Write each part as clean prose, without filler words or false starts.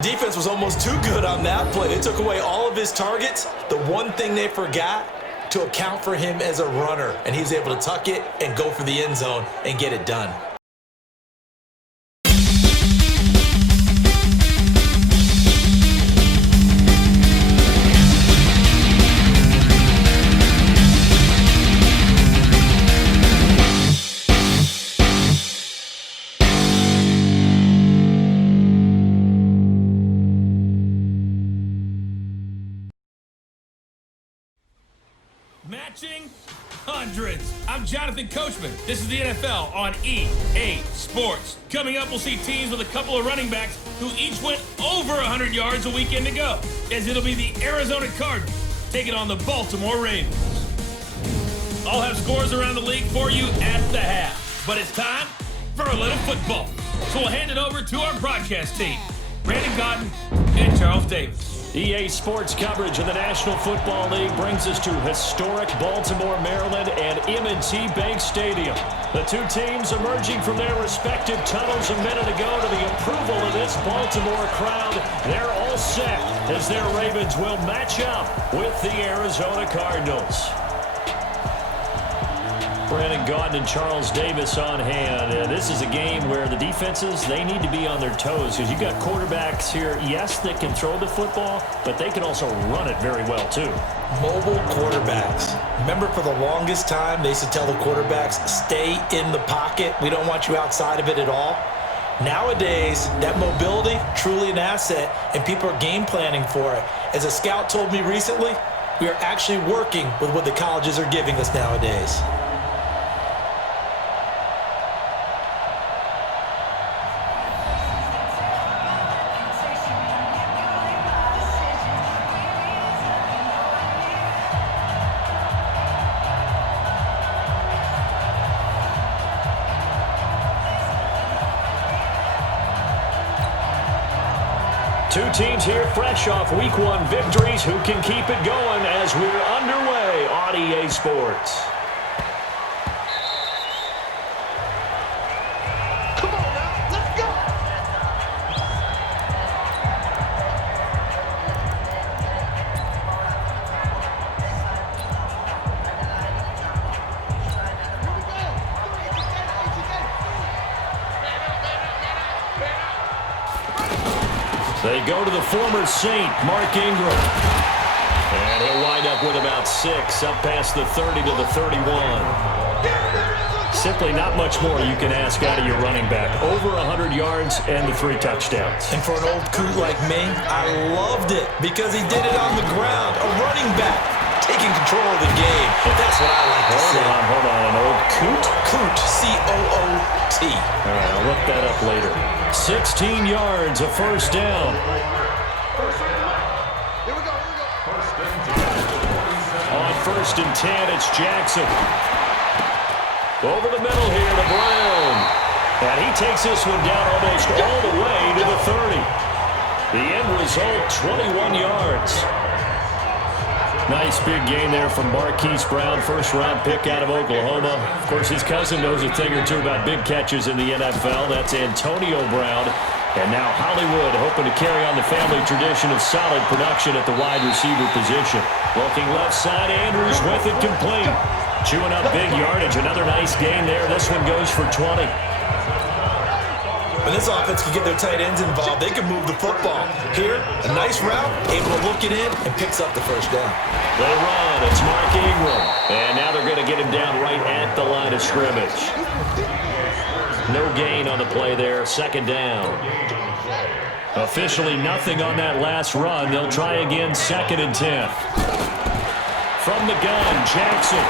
Defense was almost too good on that play. They took away all of his targets. The one thing they forgot, to account for him as a runner, and he was able to tuck it and go for the end zone and get it done. Matching hundreds. I'm Jonathan Coachman. This is the NFL on EA Sports. Coming up, we'll see teams with a couple of running backs who each went over 100 yards a weekend ago, as it'll be the Arizona Cardinals taking on the Baltimore Ravens. I'll have scores around the league for you at the half, but it's time for a little football. So we'll hand it over to our broadcast team, Brandon Cotton and Charles Davis. EA Sports coverage of the National Football League brings us to historic Baltimore, Maryland, and M&T Bank Stadium. The two teams emerging from their respective tunnels a minute ago to the approval of this Baltimore crowd. They're all set as their Ravens will match up with the Arizona Cardinals. Brandon Gaudin and Charles Davis on hand. This is a game where the defenses, they need to be on their toes because you've got quarterbacks here, yes, that can throw the football, but they can also run it very well too. Mobile quarterbacks. Remember, for the longest time, they used to tell the quarterbacks, stay in the pocket. We don't want you outside of it at all. Nowadays, that mobility, truly an asset, and people are game planning for it. As a scout told me recently, we are actually working with what the colleges are giving us nowadays. Two teams here fresh off Week 1 victories who can keep it going as we're underway on EA Sports. Come on now, let's go! They go to the former Saint, Mark Ingram. And he'll wind up with about 6, up past the 30 to the 31. Simply not much more you can ask out of your running back. Over 100 yards and the 3 touchdowns. And for an old coot like me, I loved it because he did it on the ground. A running back taking control of the game. That's what I like to see. Hold on. An old coot? Coot, C-O-O-T. All right, I'll look that up later. 16 yards, a first down. On 1st and 10, it's Jackson. Over the middle here to Brown. And he takes this one down almost all the way to the 30. The end result, 21 yards. Nice big gain there from Marquise Brown, first-round pick out of Oklahoma. Of course, his cousin knows a thing or two about big catches in the NFL. That's Antonio Brown. And now Hollywood hoping to carry on the family tradition of solid production at the wide receiver position. Looking left side, Andrews with it complete. Chewing up big yardage. Another nice gain there. This one goes for 20. When this offense can get their tight ends involved, they can move the football. Here, a nice route, able to look it in, and picks up the first down. They run. It's Mark Ingram. And now they're going to get him down right at the line of scrimmage. No gain on the play there. 2nd down. Officially nothing on that last run. They'll try again 2nd and 10. From the gun, Jackson.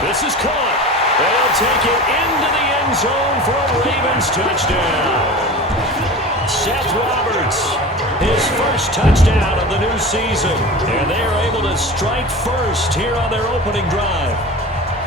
This is caught. They'll take it into the end zone for a Ravens touchdown. Seth Roberts, his first touchdown of the new season. And they are able to strike first here on their opening drive.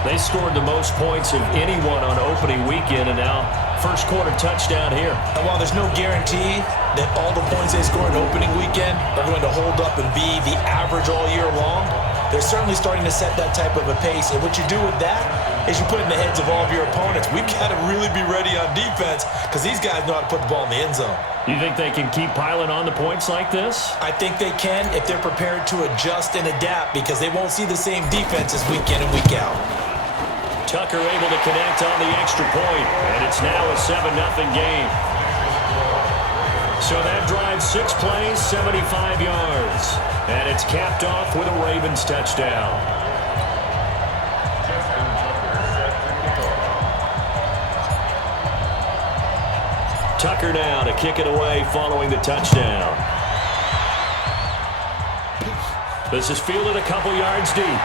They scored the most points of anyone on opening weekend, and now first quarter touchdown here. And while there's no guarantee that all the points they score in opening weekend are going to hold up and be the average all year long, they're certainly starting to set that type of a pace. And what you do with that is you put in the heads of all of your opponents. We've got to really be ready on defense because these guys know how to put the ball in the end zone. You think they can keep piling on the points like this? I think they can if they're prepared to adjust and adapt because they won't see the same defenses week in and week out. Tucker able to connect on the extra point, and it's now a 7-0 game. So that drive 6 plays, 75 yards. And it's capped off with a Ravens touchdown. Tucker now to kick it away following the touchdown. This is fielded a couple yards deep.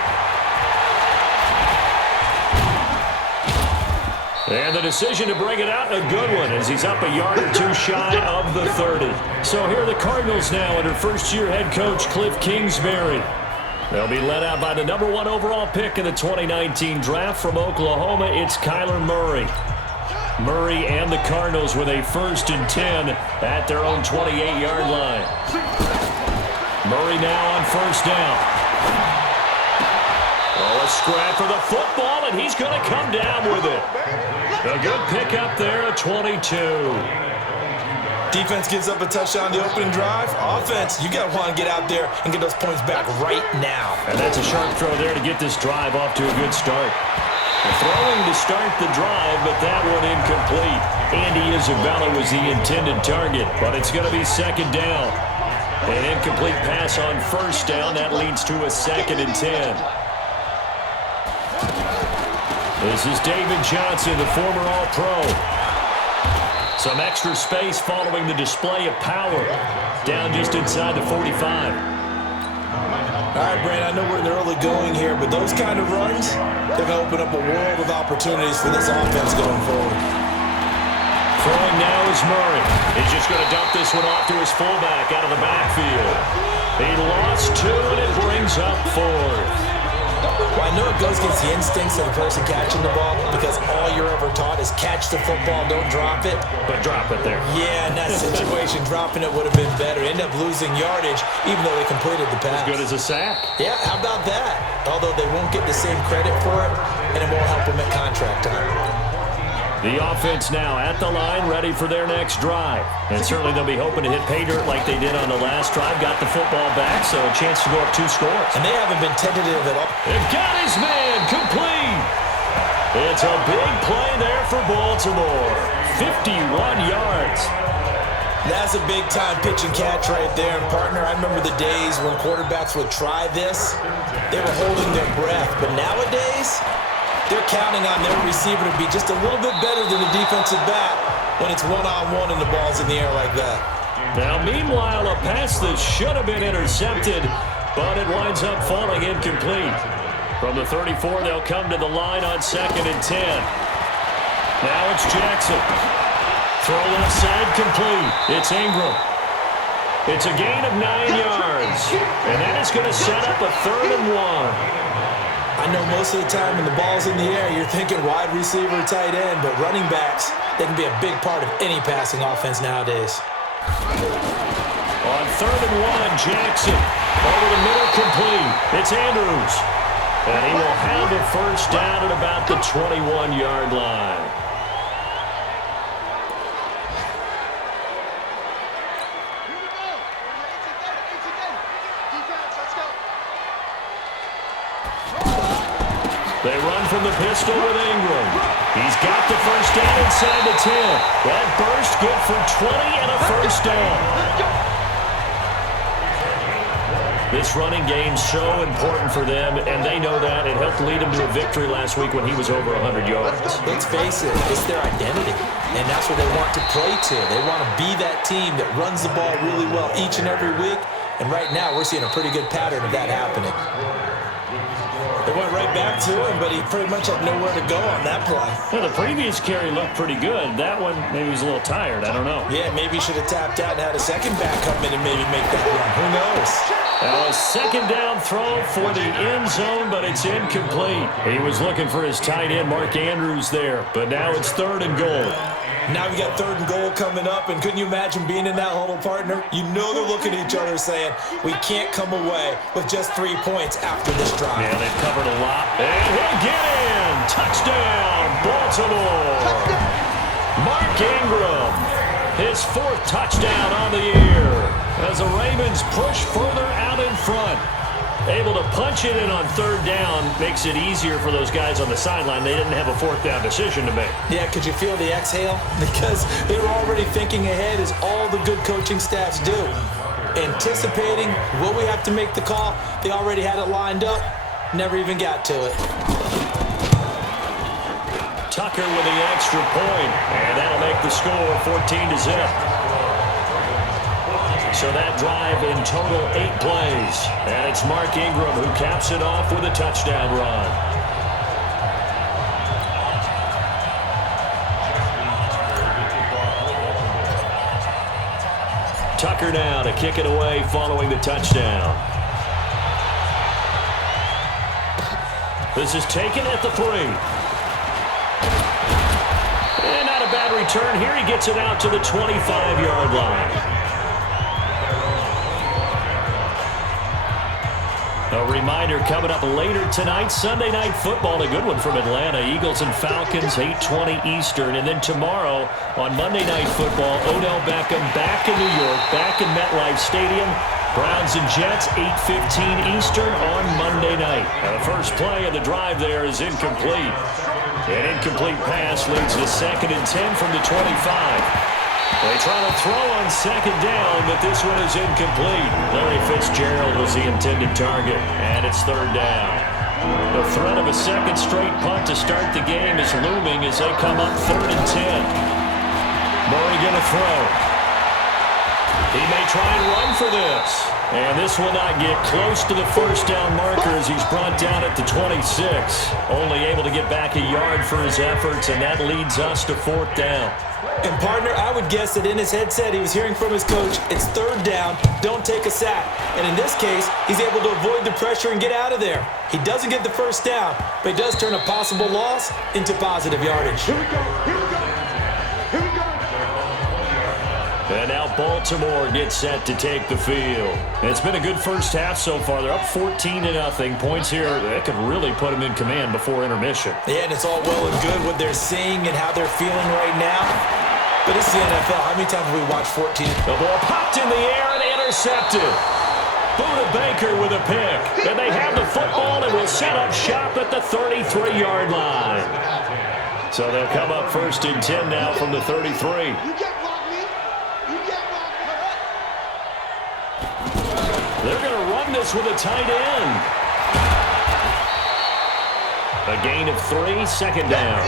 And the decision to bring it out, a good one, as he's up a yard or two shy of the 30. So here are the Cardinals now under first-year head coach Cliff Kingsbury. They'll be led out by the number 1 overall pick in the 2019 draft from Oklahoma. It's Kyler Murray. Murray and the Cardinals with a 1st and 10 at their own 28-yard line. Murray now on 1st down. Oh, a scrap for the football, and he's going to come down with it. A good pickup there, a 22. Defense gives up a touchdown on the opening drive. Offense, you got to want to get out there and get those points back right now. And that's a sharp throw there to get this drive off to a good start. Throwing to start the drive, but that one incomplete. Andy Isabella was the intended target, but it's going to be 2nd down. An incomplete pass on 1st down. That leads to a 2nd and 10. This is David Johnson, the former All-Pro. Some extra space following the display of power. Down just inside the 45. All right, Brand, I know we're in the early going here, but those kind of runs, they're going to open up a world of opportunities for this offense going forward. Throwing now is Murray. He's just going to dump this one off to his fullback out of the backfield. He lost 2, and it brings up 4th. Well, I know it goes against the instincts of the person catching the ball because all you're ever taught is catch the football, don't drop it. But drop it there. Yeah, in that situation, dropping it would have been better. End up losing yardage even though they completed the pass. As good as a sack. Yeah, how about that? Although they won't get the same credit for it, and it won't help them at contract time. The offense now at the line, ready for their next drive. And certainly they'll be hoping to hit pay dirt like they did on the last drive. Got the football back, so a chance to go up 2 scores. And they haven't been tentative at all. They've got his man complete. It's a big play there for Baltimore. 51 yards. That's a big-time pitch and catch right there. And, partner, I remember the days when quarterbacks would try this. They were holding their breath. But nowadays, they're counting on their receiver to be just a little bit better than the defensive back when it's one-on-one and the ball's in the air like that. Now, meanwhile, a pass that should have been intercepted, but it winds up falling incomplete. From the 34, they'll come to the line on 2nd and 10. Now it's Jackson. Throw left side complete. It's Ingram. It's a gain of 9 yards, and that is going to set up a 3rd and 1. I know most of the time when the ball's in the air, you're thinking wide receiver, tight end, but running backs, they can be a big part of any passing offense nowadays. On 3rd and 1, Jackson. Over the middle, complete. It's Andrews. And he will have a 1st down at about the 21-yard line. They run from the pistol with Ingram. He's got the 1st down inside the 10. That burst good for 20 and a 1st down. This running game's so important for them, and they know that. It helped lead them to a victory last week when he was over 100 yards. Let's face it, it's their identity, and that's what they want to play to. They want to be that team that runs the ball really well each and every week, and right now we're seeing a pretty good pattern of that happening. They went right back to him, but he pretty much had nowhere to go on that play. Well, the previous carry looked pretty good. That one, maybe he was a little tired. I don't know. Yeah, maybe he should have tapped out and had a second back come in and maybe make that run. Who knows? A 2nd down throw for the end zone, but it's incomplete. He was looking for his tight end, Mark Andrews, there. But now it's 3rd and goal. Now we got 3rd and goal coming up, and couldn't you imagine being in that huddle, partner? You know they're looking at each other saying, we can't come away with just 3 points after this drive. Yeah, they've covered a lot. And he'll get in. Touchdown, Baltimore. Mark Ingram, his 4th touchdown on the year as the Ravens push further out in front. Able to punch it in on 3rd down makes it easier for those guys on the sideline. They didn't have a 4th down decision to make. Yeah, could you feel the exhale? Because they were already thinking ahead, as all the good coaching staffs do. Anticipating, will we have to make the call? They already had it lined up. Never even got to it. Tucker with the extra point, and that'll make the score 14-0. So that drive in total 8 plays. And it's Mark Ingram who caps it off with a touchdown run. Tucker now to kick it away following the touchdown. This is taken at the 3. And not a bad return here. He gets it out to the 25-yard line. A reminder coming up later tonight, Sunday Night Football, a good one from Atlanta. Eagles and Falcons, 8:20 Eastern. And then tomorrow on Monday Night Football, Odell Beckham back in New York, back in MetLife Stadium. Browns and Jets, 8:15 Eastern on Monday night. Now the first play of the drive there is incomplete. An incomplete pass leads to 2nd and 10 from the 25. They try to throw on 2nd down, but this one is incomplete. Larry Fitzgerald was the intended target, and it's 3rd down. The threat of a 2nd straight punt to start the game is looming as they come up 3rd and 10. Murray going to throw. He may try and run for this. And this will not get close to the 1st down marker as he's brought down at the 26. Only able to get back a yard for his efforts, and that leads us to 4th down. And partner, I would guess that in his headset he was hearing from his coach, it's 3rd down, don't take a sack. And in this case, he's able to avoid the pressure and get out of there. He doesn't get the 1st down, but he does turn a possible loss into positive yardage. Here we go. Here we go. Here we go. And now Baltimore gets set to take the field. It's been a good first half so far. They're up 14-0. Points here, that could really put them in command before intermission. Yeah, and it's all well and good what they're seeing and how they're feeling right now. But it's the NFL. How many times have we watched 14? The ball popped in the air and intercepted. Buda Baker with a pick. And they have the football and will set up shop at the 33-yard line. So they'll come up 1st and 10 now from the 33. You can't block me. You can't block me. They're going to run this with a tight end. A gain of 3, 2nd down.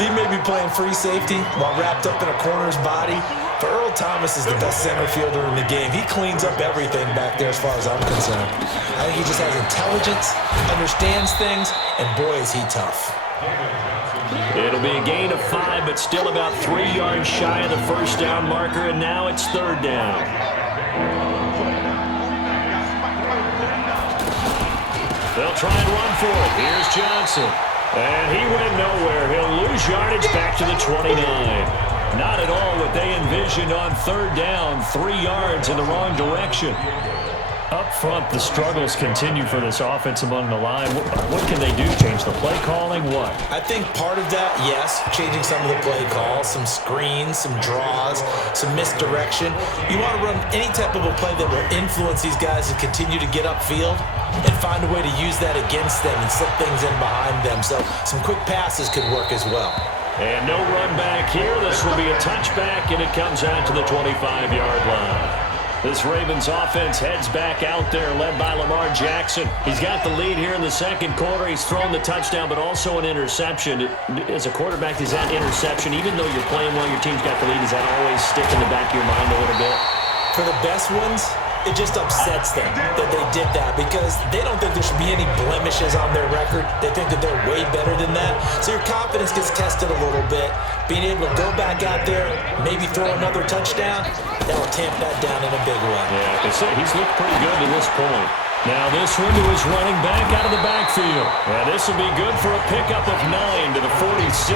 He may be playing free safety while wrapped up in a corner's body, but Earl Thomas is the best center fielder in the game. He cleans up everything back there as far as I'm concerned. I think he just has intelligence, understands things, and boy is he tough. It'll be a gain of 5, but still about 3 yards shy of the 1st down marker, and now it's 3rd down. They'll try and run for it. Here's Johnson. And he went nowhere. He'll lose yardage back to the 29. Not at all what they envisioned on 3rd down. 3 yards in the wrong direction. Up front, the struggles continue for this offense among the line. What can they do? Change the play calling? What? I think part of that, yes, changing some of the play calls, some screens, some draws, some misdirection. You want to run any type of a play that will influence these guys to continue to get upfield and find a way to use that against them and slip things in behind them. So some quick passes could work as well. And no run back here. This will be a touchback, and it comes out to the 25-yard line. This Ravens offense heads back out there, led by Lamar Jackson. He's got the lead here in the 2nd quarter. He's thrown the touchdown, but also an interception. As a quarterback, is that interception, even though you're playing well, your team's got the lead, does that always stick in the back of your mind a little bit? For the best ones, it just upsets them that they did that because they don't think there should be any blemishes on their record. They think that they're way better than that. So your confidence gets tested a little bit. Being able to go back out there, maybe throw another touchdown, that'll tamp that down in a big way. Yeah, he's looked pretty good to this point. Now this one to his running back out of the backfield. And this will be good for a pickup of 9 to the 46.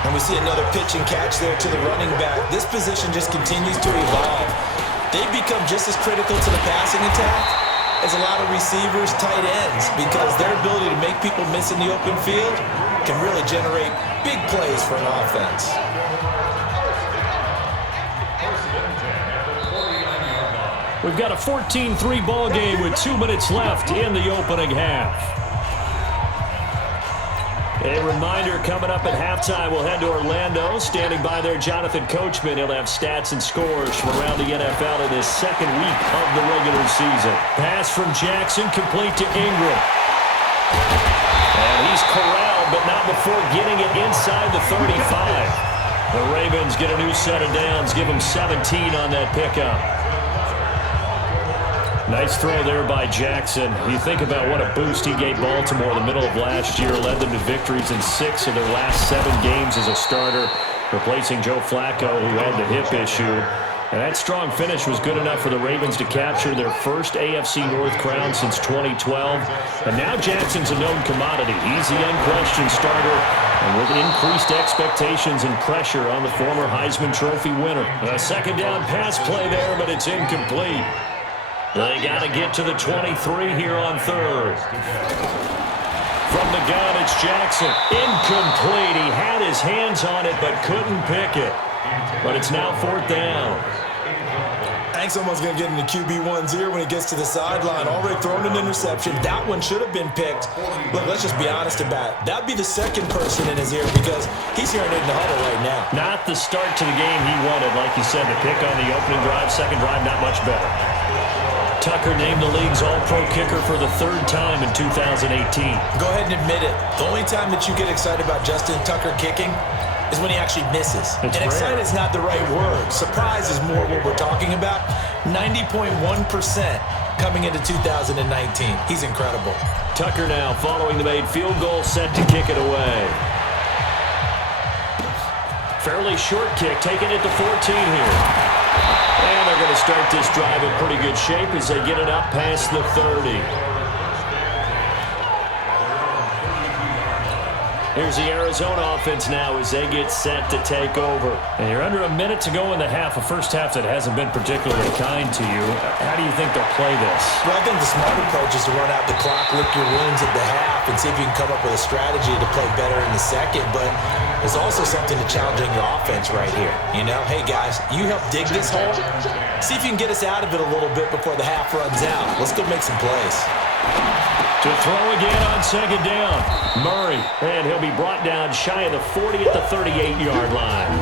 And we see another pitch and catch there to the running back. This position just continues to evolve. They've become just as critical to the passing attack is a lot of receivers, tight ends, because their ability to make people miss in the open field can really generate big plays for an offense. We've got a 14-3 ball game with 2 minutes left in the opening half. A reminder, coming up at halftime, we'll head to Orlando. Standing by there, Jonathan Coachman. He'll have stats and scores from around the NFL in this second week of the regular season. Pass from Jackson, complete to Ingram. And he's corralled, but not before getting it inside the 35. The Ravens get a new set of downs, give them 17 on that pickup. Nice throw there by Jackson. You think about what a boost he gave Baltimore in the middle of last year, led them to victories in 6 of their last 7 games as a starter, replacing Joe Flacco, who had the hip issue. And that strong finish was good enough for the Ravens to capture their first AFC North crown since 2012. And now Jackson's a known commodity. He's the unquestioned starter, and with increased expectations and pressure on the former Heisman Trophy winner. A second down pass play there, but it's incomplete. They got to get to the 23 here on third. From the gun, it's Jackson. Incomplete. He had his hands on it, but couldn't pick it. But it's now 4th down. I think someone's going to get into QB1's ear when he gets to the sideline. Already thrown an interception. That one should have been picked. Look, let's just be honest about it. That'd be the second person in his ear because he's hearing it in the huddle right now. Not the start to the game he wanted. Like you said, the pick on the opening drive, second drive, not much better. Tucker named the league's all-pro kicker for the 3rd time in 2018. Go ahead and admit it. The only time that you get excited about Justin Tucker kicking is when he actually misses. And excited is not the right word. Surprise is more what we're talking about. 90.1% coming into 2019. He's incredible. Tucker now following the made field goal, set to kick it away. Fairly short kick, taking it to 14 here. And they're going to start this drive in pretty good shape as they get it up past the 30. Here's the Arizona offense now as they get set to take over. And you're under a minute to go in the half, a first half that hasn't been particularly kind to you. How do you think they'll play this? Well, I think the smart approach is to run out the clock, lick your wounds at the half, and see if you can come up with a strategy to play better in the second. But there's also something to challenging your offense right here. You know, hey, guys, you help dig this hole. See if you can get us out of it a little bit before the half runs out. Let's go make some plays. To throw again on second down. Murray, and he'll be brought down shy of the 40 at the 38-yard line.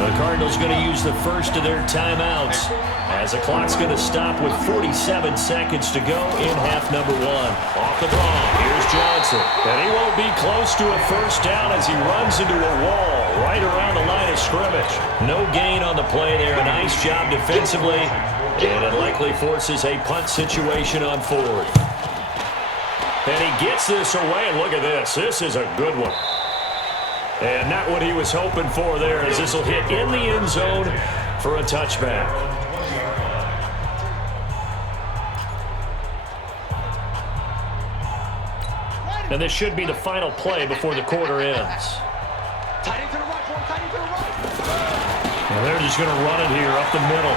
The Cardinals going to use the first of their timeouts as the clock's going to stop with 47 seconds to go in half number 1. Off the draw, here's Johnson. And he won't be close to a first down as he runs into a wall right around the line of scrimmage. No gain on the play there. A nice job defensively, and it likely forces a punt situation on 4th. And he gets this away, and look at this. This is a good one. And not what he was hoping for there, as this will hit in the end zone for a touchback. And this should be the final play before the quarter ends. And they're just going to run it here up the middle.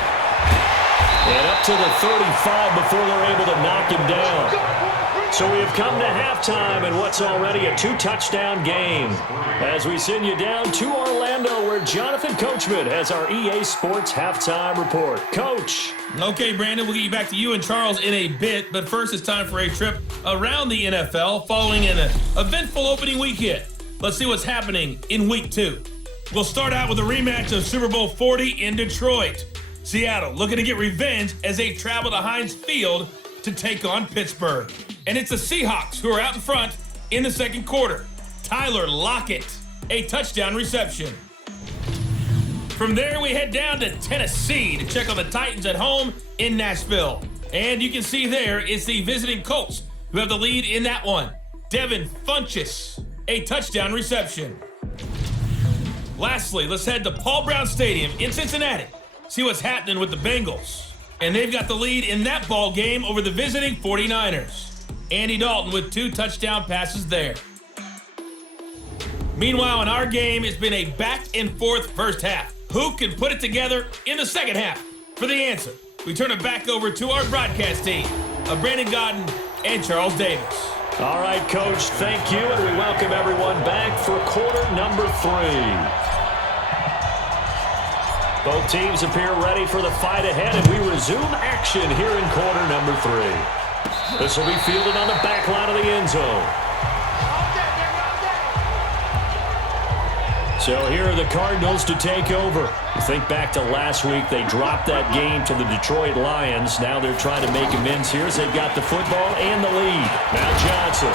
And up to the 35 before they're able to knock him down. So we have come to halftime in what's already a 2-touchdown game. As we send you down to Orlando, where Jonathan Coachman has our EA Sports Halftime Report. Coach. Okay, Brandon, we'll get you back to you and Charles in a bit. But first, it's time for a trip around the NFL following an eventful opening weekend. Let's see what's happening in Week 2. We'll start out with a rematch of Super Bowl 40 in Detroit. Seattle looking to get revenge as they travel to Heinz Field to take on Pittsburgh. And it's the Seahawks who are out in front in the second quarter. Tyler Lockett, a touchdown reception. From there, we head down to Tennessee to check on the Titans at home in Nashville. And you can see there, it's the visiting Colts who have the lead in that one. Devin Funchess, a touchdown reception. Lastly, let's head to Paul Brown Stadium in Cincinnati. See what's happening with the Bengals. And they've got the lead in that ball game over the visiting 49ers. Andy Dalton with 2 touchdown passes there. Meanwhile, in our game, it's been a back-and-forth first half. Who can put it together in the second half? For the answer, we turn it back over to our broadcast team. of Brandon Gaudin and Charles Davis. All right, Coach, thank you, and we welcome everyone back for quarter number 3. Both teams appear ready for the fight ahead, and we resume action here in quarter number 3. This will be fielded on the back line of the end zone. So here are the Cardinals to take over. You think back to last week, they dropped that game to the Detroit Lions. Now they're trying to make amends here as they've got the football and the lead. Now Johnson.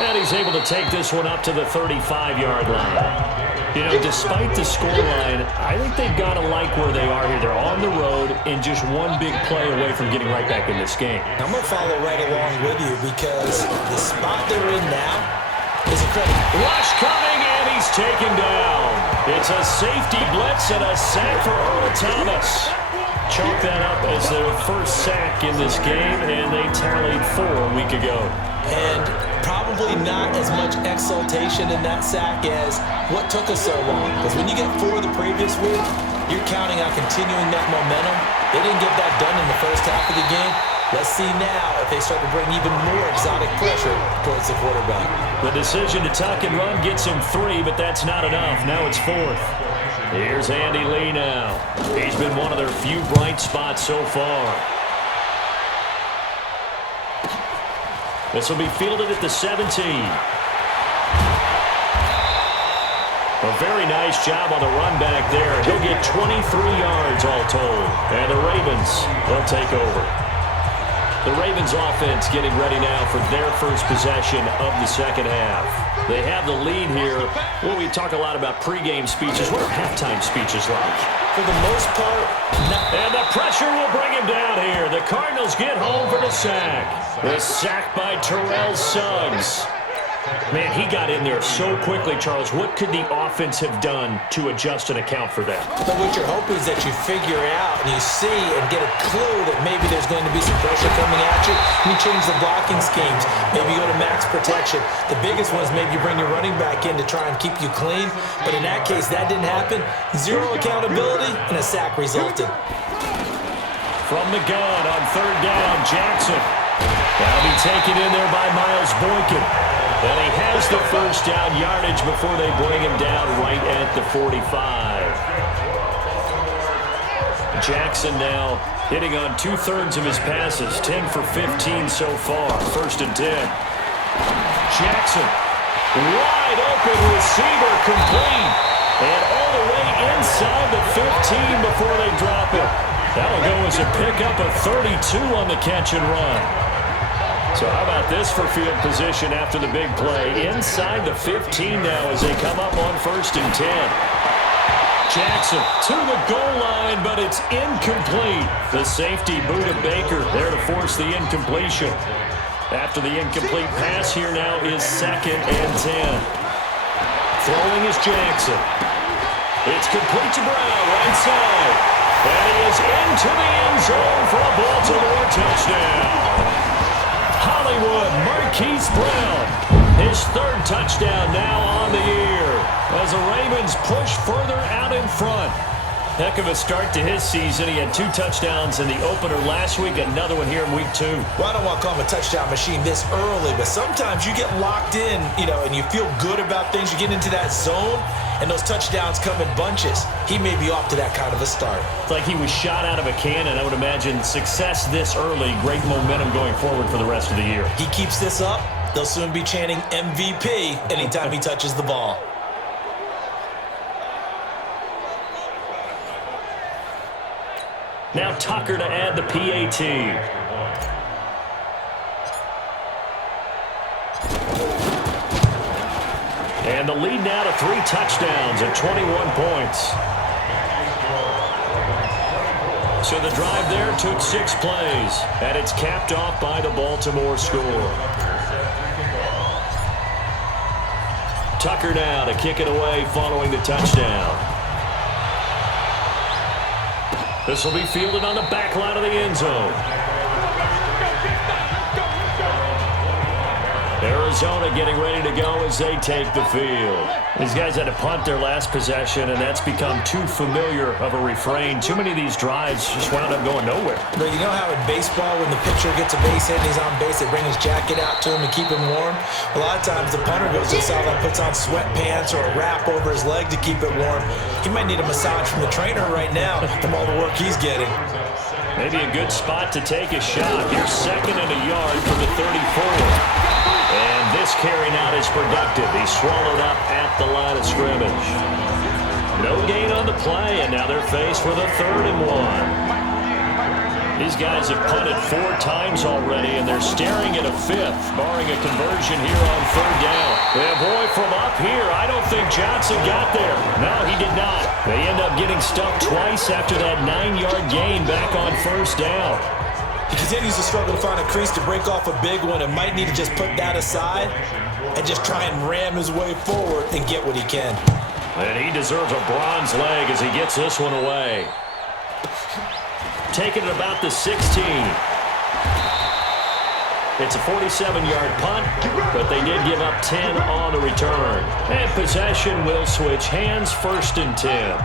And he's able to take this one up to the 35-yard line. You know, despite the scoreline, I think they've got to like where they are here. They're on the road and just one big play away from getting right back in this game. I'm going to follow right along with you because the spot they're in now is incredible. Rush coming, and he's taken down. It's a safety blitz and a sack for Earl Thomas. Chalk that up as their first sack in this game, and they tallied 4 a week ago. And probably not as much exultation in that sack as what took us so long. Because when you get 4 the previous week, you're counting on continuing that momentum. They didn't get that done in the first half of the game. Let's see now if they start to bring even more exotic pressure towards the quarterback. The decision to tuck and run gets him 3, but that's not enough. Now it's 4th. Here's Andy Lee now. He's been one of their few bright spots so far. This will be fielded at the 17. A very nice job on the run back there. He'll get 23 yards all told. And the Ravens, they'll take over. The Ravens offense getting ready now for their first possession of the second half. They have the lead here. Well, we talk a lot about pregame speeches. What are halftime speeches like? For the most part, and the pressure will bring him down here. The Cardinals get home for the sack. The sack by Terrell Suggs. Man, he got in there so quickly, Charles. What could the offense have done to adjust and account for that? But what you're hoping is that you figure out and you see and get a clue that maybe there's going to be some pressure coming at you. You change the blocking schemes. Maybe you go to max protection. The biggest one is maybe you bring your running back in to try and keep you clean. But in that case, that didn't happen. 0 accountability, and a sack resulted. From the gun on 3rd down, Jackson. That'll be taken in there by Miles Boykin. And he has the first down yardage before they bring him down right at the 45. Jackson now hitting on 2/3 of his passes, 10 for 15 so far. 1st and 10. Jackson, wide open receiver, complete. And all the way inside the 15 before they drop it. That'll go as a pickup of 32 on the catch and run. So how about this for field position after the big play? Inside the 15 now as they come up on 1st and 10. Jackson to the goal line, but it's incomplete. The safety, Buda Baker, there to force the incompletion. After the incomplete pass, here now is 2nd and 10. Throwing is Jackson. It's complete to Brown, right side. And he is into the end zone for a Baltimore touchdown. Hollywood, Marquise Brown, his 3rd touchdown now on the year as the Ravens push further out in front. Heck of a start to his season. He had 2 touchdowns in the opener last week, another one here in week 2. Well, I don't want to call him a touchdown machine this early, but sometimes you get locked in, and you feel good about things. You get into that zone, and those touchdowns come in bunches. He may be off to that kind of a start. It's like he was shot out of a cannon. I would imagine success this early, great momentum going forward for the rest of the year. He keeps this up, they'll soon be chanting MVP anytime he touches the ball. Now Tucker to add the PAT. And the lead now to 3 touchdowns at 21 points. So the drive there took 6 plays, and it's capped off by the Baltimore score. Tucker now to kick it away following the touchdown. This will be fielded on the back line of the end zone. Arizona getting ready to go as they take the field. These guys had to punt their last possession, and that's become too familiar of a refrain. Too many of these drives just wound up going nowhere. But you know how in baseball, when the pitcher gets a base hit and he's on base, they bring his jacket out to him and keep him warm? A lot of times the punter goes to the sideline, puts on sweatpants or a wrap over his leg to keep it warm. He might need a massage from the trainer right now from all the work he's getting. Maybe a good spot to take a shot. Here's 2nd and a yard from the 34. And this carry not is productive. He's swallowed up at the line of scrimmage. No gain on the play, and now they're faced with a 3rd and 1. These guys have punted 4 times already, and they're staring at a 5th, barring a conversion here on 3rd down. And boy, from up here, I don't think Johnson got there. No, he did not. They end up getting stuffed twice after that 9-yard gain back on 1st down. He continues to struggle to find a crease to break off a big one and might need to just put that aside and just try and ram his way forward and get what he can. And he deserves a bronze leg as he gets this one away. Taking it about the 16. It's a 47-yard punt, but they did give up 10 on the return. And possession will switch hands, 1st and 10.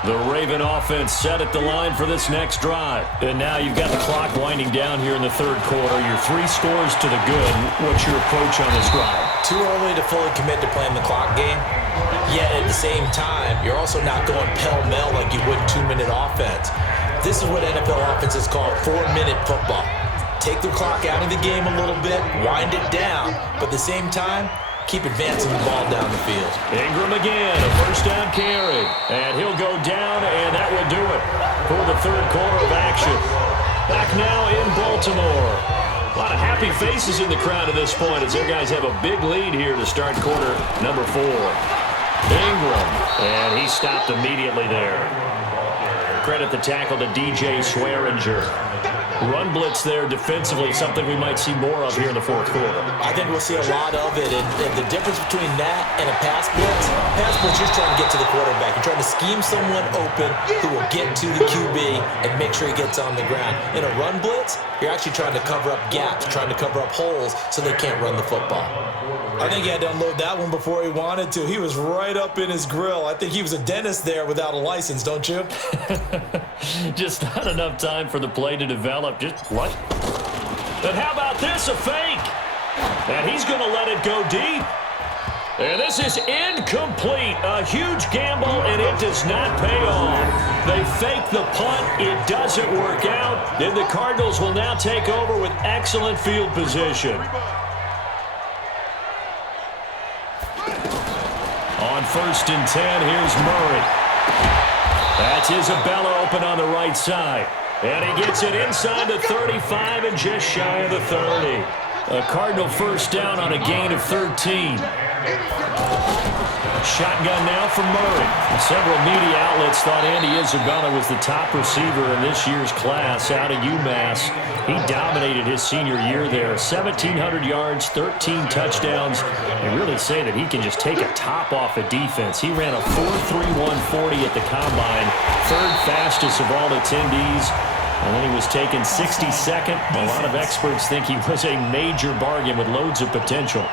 The Raven offense set at the line for this next drive. And now you've got the clock winding down here in the 3rd quarter. You're 3 scores to the good. What's your approach on this drive? Too early to fully commit to playing the clock game. Yet at the same time, you're also not going pell-mell like you would 2-minute offense. This is what NFL offenses call 4-minute football. Take the clock out of the game a little bit, wind it down, but at the same time, keep advancing the ball down the field. Ingram again, a 1st down carry. And he'll go down, and that will do it for the 3rd quarter of action. Back now in Baltimore. A lot of happy faces in the crowd at this point as their guys have a big lead here to start quarter number 4. Ingram, and he stopped immediately there. Credit the tackle to DJ Swearinger. Run blitz there defensively, something we might see more of here in the 4th quarter. I think we'll see a lot of it, and the difference between that and a pass blitz, you're just trying to get to the quarterback. You're trying to scheme someone open who will get to the QB and make sure he gets on the ground. In a run blitz, you're actually trying to cover up gaps, trying to cover up holes so they can't run the football. I think he had to unload that one before he wanted to. He was right up in his grill. I think he was a dentist there without a license, don't you? Just not enough time for the play to develop. Just what? And how about this? A fake. And he's going to let it go deep. And this is incomplete. A huge gamble, and it does not pay off. They fake the punt. It doesn't work out. Then the Cardinals will now take over with excellent field position. On 1st and 10, here's Murray. That's Isabella open on the right side. And he gets it inside the 35 and just shy of the 30. A Cardinal 1st down on a gain of 13. Shotgun now from Murray. Several media outlets thought Andy Isabella was the top receiver in this year's class out of UMass. He dominated his senior year there. 1,700 yards, 13 touchdowns. They really say that he can just take a top off a defense. He ran a 4.31 at the combine, 3rd fastest of all attendees. And then he was taken 62nd. A lot of experts think he was a major bargain with loads of potential.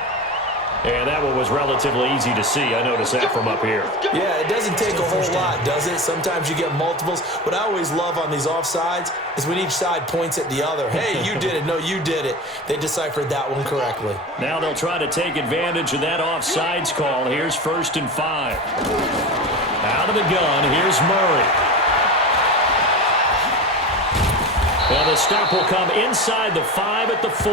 And that one was relatively easy to see. I noticed that from up here. Yeah, it doesn't take a whole lot, does it? Sometimes you get multiples. What I always love on these offsides is when each side points at the other. Hey, you did it. No, you did it. They deciphered that one correctly. Now they'll try to take advantage of that offsides call. Here's 1st and 5. Out of the gun, here's Murray. Well, the stop will come inside the 5 at the 4. 8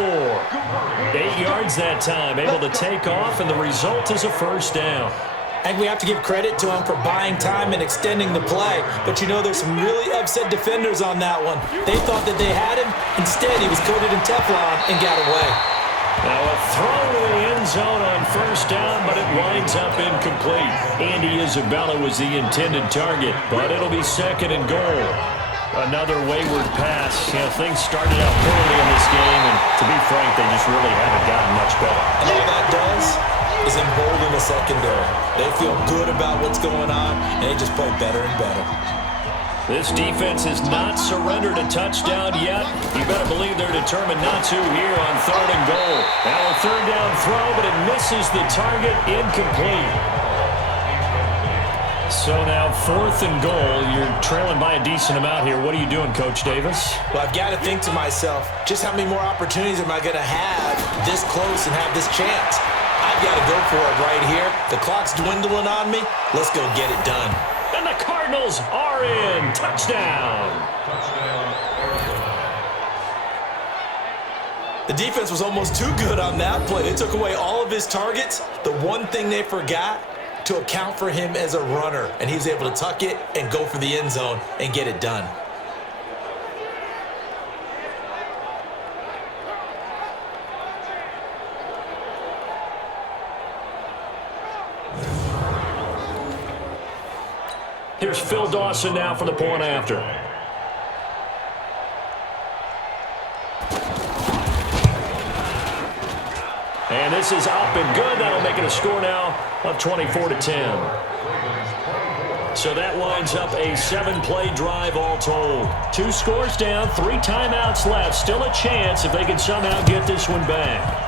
yards that time, able to take off, and the result is a 1st down. I think we have to give credit to him for buying time and extending the play. But you know, there's some really upset defenders on that one. They thought that they had him. Instead, he was coated in Teflon and got away. Now a throw to the end zone on 1st down, but it winds up incomplete. Andy Isabella was the intended target, but it'll be 2nd and goal. Another wayward pass. You know, things started out poorly in this game, and to be frank, they just really haven't gotten much better. And all that does is embolden the secondary. They feel good about what's going on, and they just play better and better. This defense has not surrendered a touchdown yet. You better believe they're determined not to here on 3rd and goal. Now a 3rd down throw, but it misses the target, incomplete. So now 4th and goal. You're trailing by a decent amount here. What are you doing, Coach Davis? Well, I've got to think to myself, just how many more opportunities am I going to have this close and have this chance? I've got to go for it right here. The clock's dwindling on me. Let's go get it done. And the Cardinals are in. Touchdown. The defense was almost too good on that play. They took away all of his targets. The one thing they forgot, to account for him as a runner, and he was able to tuck it and go for the end zone and get it done. Here's Phil Dawson now for the point after. And this is up and good. That'll make it a score now of 24-10. So that winds up a 7-play drive all told. 2 scores down, 3 timeouts left. Still a chance if they can somehow get this one back.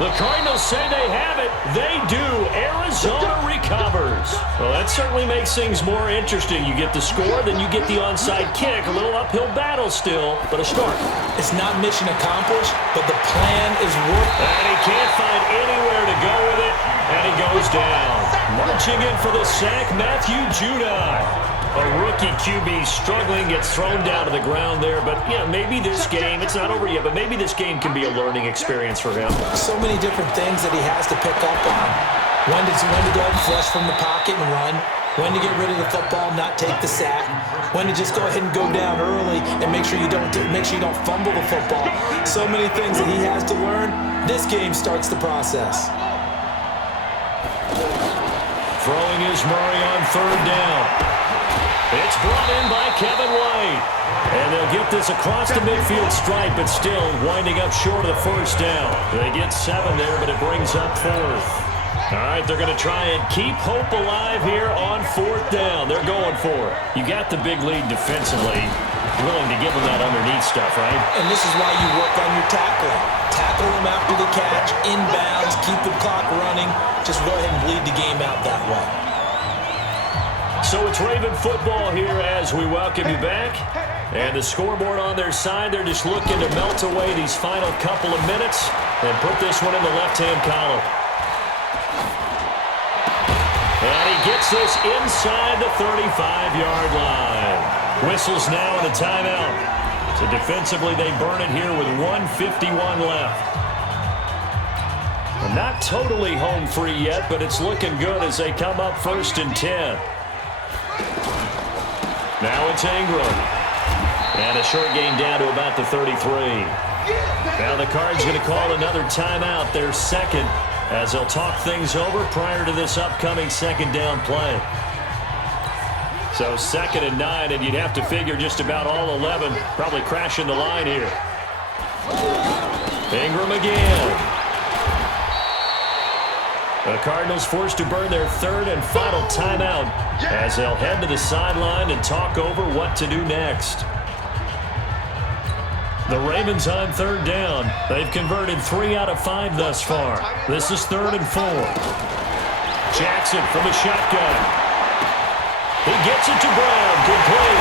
The Cardinals say they have it. They do. Arizona recovers. Well, that certainly makes things more interesting. You get the score, then you get the onside kick. A little uphill battle still, but a start. It's not mission accomplished, but the plan is working. And he can't find anywhere to go with it, and he goes down. Marching in for the sack, Matthew Judon. A rookie QB struggling, gets thrown down to the ground there. But, yeah, maybe this game, it's not over yet, but maybe this game can be a learning experience for him. So many different things that he has to pick up on. When to go ahead and flush from the pocket and run. When to get rid of the football, not take the sack. When to just go ahead and go down early and make sure you don't fumble the football. So many things that he has to learn. This game starts the process. Throwing is Murray on 3rd down. It's brought in by Kevin White. And they'll get this across the midfield stripe, but still winding up short of the 1st down. They get 7 there, but it brings up 4th. All right, they're going to try and keep hope alive here on 4th down. They're going for it. You got the big lead defensively. Willing to give them that underneath stuff, right? And this is why you work on your tackling. Tackle them after the catch, inbounds, keep the clock running. Just go ahead and bleed the game out that way. So it's Raven football here as we welcome you back. And the scoreboard on their side, they're just looking to melt away these final couple of minutes and put this one in the left-hand column. And he gets this inside the 35-yard line. Whistles now and a timeout. So defensively, they burn it here with 1:51 left. Well, not totally home free yet, but it's looking good as they come up 1st and 10. Now it's Ingram. And a short gain down to about the 33. Now the Cards going to call another timeout, their 2nd, as they'll talk things over prior to this upcoming 2nd down play. So 2nd and 9, and you'd have to figure just about all 11 probably crashing the line here. Ingram again. The Cardinals forced to burn their 3rd and final timeout as they'll head to the sideline and talk over what to do next. The Ravens on 3rd down. They've converted 3 out of 5 thus far. This is 3rd and 4. Jackson from a shotgun. He gets it to Brown. Good play.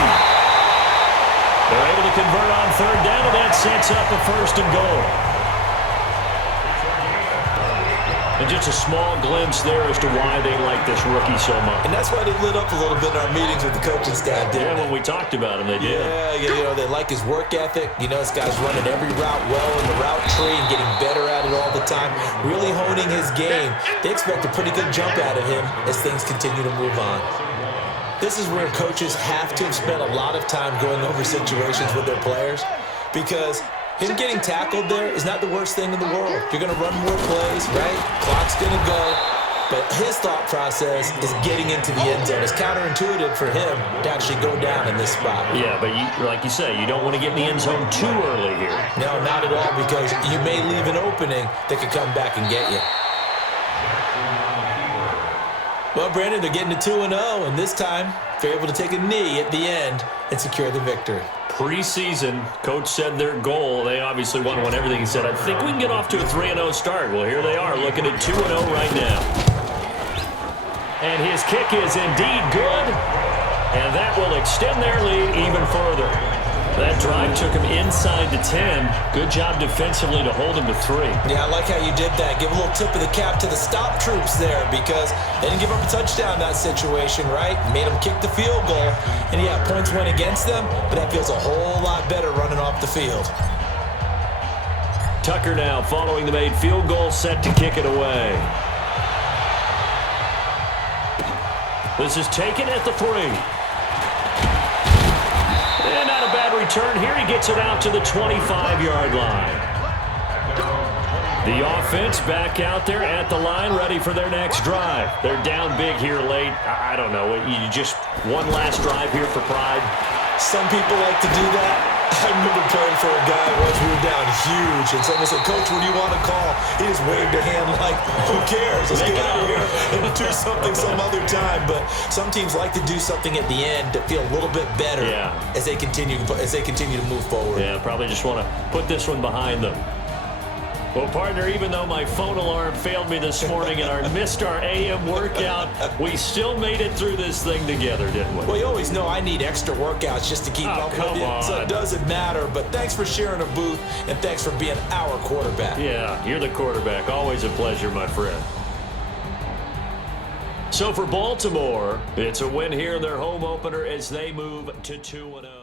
They're able to convert on 3rd down, and that sets up a 1st and goal. And just a small glimpse there as to why they like this rookie so much. And that's why they lit up a little bit in our meetings with the coaching staff, didn't they? When we talked about him, they did. Yeah, they like his work ethic. This guy's running every route well in the route tree and getting better at it all the time. Really honing his game. They expect a pretty good jump out of him as things continue to move on. This is where coaches have to have spent a lot of time going over situations with their players, because him getting tackled there is not the worst thing in the world. You're going to run more plays, right? Clock's going to go. But his thought process is getting into the end zone. It's counterintuitive for him to actually go down in this spot. Yeah, but like you say, you don't want to get in the end zone too early here. No, not at all, because you may leave an opening that could come back and get you. Well, Brandon, they're getting to 2-0, and this time They're able to take a knee at the end and secure the victory. Preseason, coach said their goal, they obviously want to win everything. He said, I think we can get off to a 3-0 start. Well, here they are looking at 2-0 right now. And his kick is indeed good, and that will extend their lead even further. That drive took him inside the 10. Good job defensively to hold him to 3. Yeah, I like how you did that. Give a little tip of the cap to the stop troops there because they didn't give up a touchdown in that situation, right? Made them kick the field goal. And yeah, points went against them, but that feels a whole lot better running off the field. Tucker now following the made field goal, set to kick it away. This is taken at the 3. And not a bad return here. He gets it out to the 25-yard line. The offense back out there at the line, ready for their next drive. They're down big here late. I don't know. You just one last drive here for pride. Some people like to do that. I remember playing for a guy once we were down huge, and someone said, Coach, what do you want to call? He just waved a hand like, who cares? Let's get out of here and do something some other time. But some teams like to do something at the end to feel a little bit better as they continue to move forward. Yeah, probably just want to put this one behind them. Well, partner, even though my phone alarm failed me this morning and missed our AM workout, we still made it through this thing together, didn't we? Well, you always know I need extra workouts just to keep up with you, so it doesn't matter. But thanks for sharing a booth, and thanks for being our quarterback. Yeah, you're the quarterback. Always a pleasure, my friend. So for Baltimore, it's a win here in their home opener as they move to 2-0.